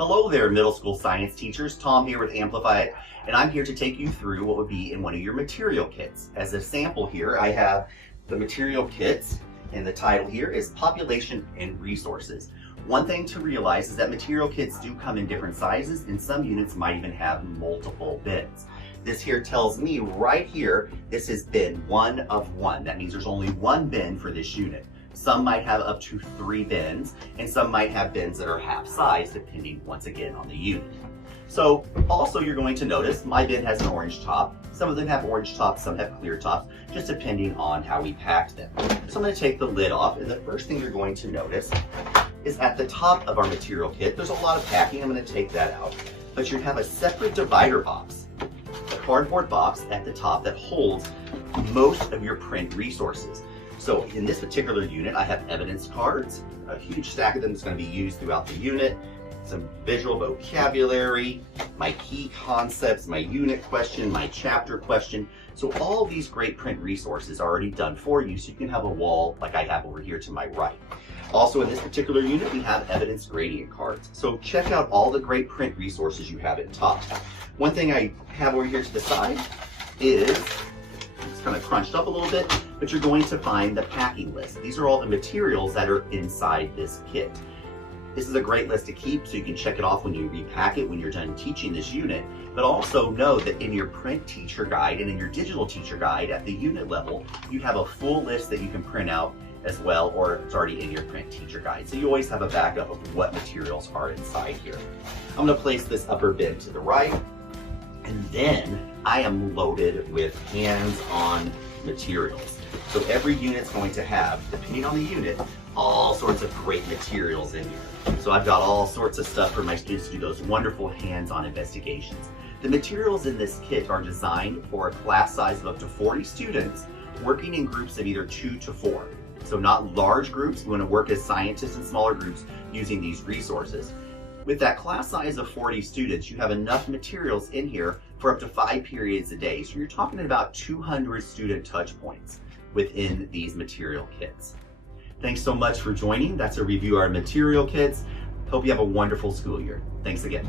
Hello there, middle school science teachers. Tom here with Amplify, and I'm here to take you through what would be in one of your material kits. As a sample here, I have the material kits, and the title here is Population and Resources. One thing to realize is that material kits do come in different sizes, and some units might even have multiple bins. This here tells me right here, this is bin 1 of 1. That means there's only one bin for this unit. Some might have up to 3 bins, and some might have bins that are half size, depending once again on the unit. So also you're going to notice my bin has an orange top. Some of them have orange tops, some have clear tops, just depending on how we packed them. So I'm going to take the lid off, and the first thing you're going to notice is at the top of our material kit, there's a lot of packing. I'm going to take that out. But you have a separate divider box, a cardboard box at the top that holds most of your print resources. So in this particular unit, I have evidence cards, a huge stack of them that's going to be used throughout the unit, some visual vocabulary, my key concepts, my unit question, my chapter question. So all these great print resources are already done for you, so you can have a wall like I have over here to my right. Also in this particular unit, we have evidence gradient cards. So check out all the great print resources you have at top. One thing I have over here to the side is, it's kind of crunched up a little bit, but you're going to find the packing list. These are all the materials that are inside this kit. This is a great list to keep, so you can check it off when you repack it when you're done teaching this unit, but also know that in your print teacher guide and in your digital teacher guide at the unit level, you have a full list that you can print out as well, or it's already in your print teacher guide. So you always have a backup of what materials are inside here. I'm going to place this upper bin to the right, and then I am loaded with hands-on materials. So every unit's going to have, depending on the unit, all sorts of great materials in here. So I've got all sorts of stuff for my students to do those wonderful hands-on investigations. The materials in this kit are designed for a class size of up to 40 students working in groups of either 2 to 4. So not large groups. We want to work as scientists in smaller groups using these resources. With that class size of 40 students, you have enough materials in here for up to 5 periods a day. So you're talking about 200 student touch points within these material kits. Thanks so much for joining. That's a review of our material kits. Hope you have a wonderful school year. Thanks again.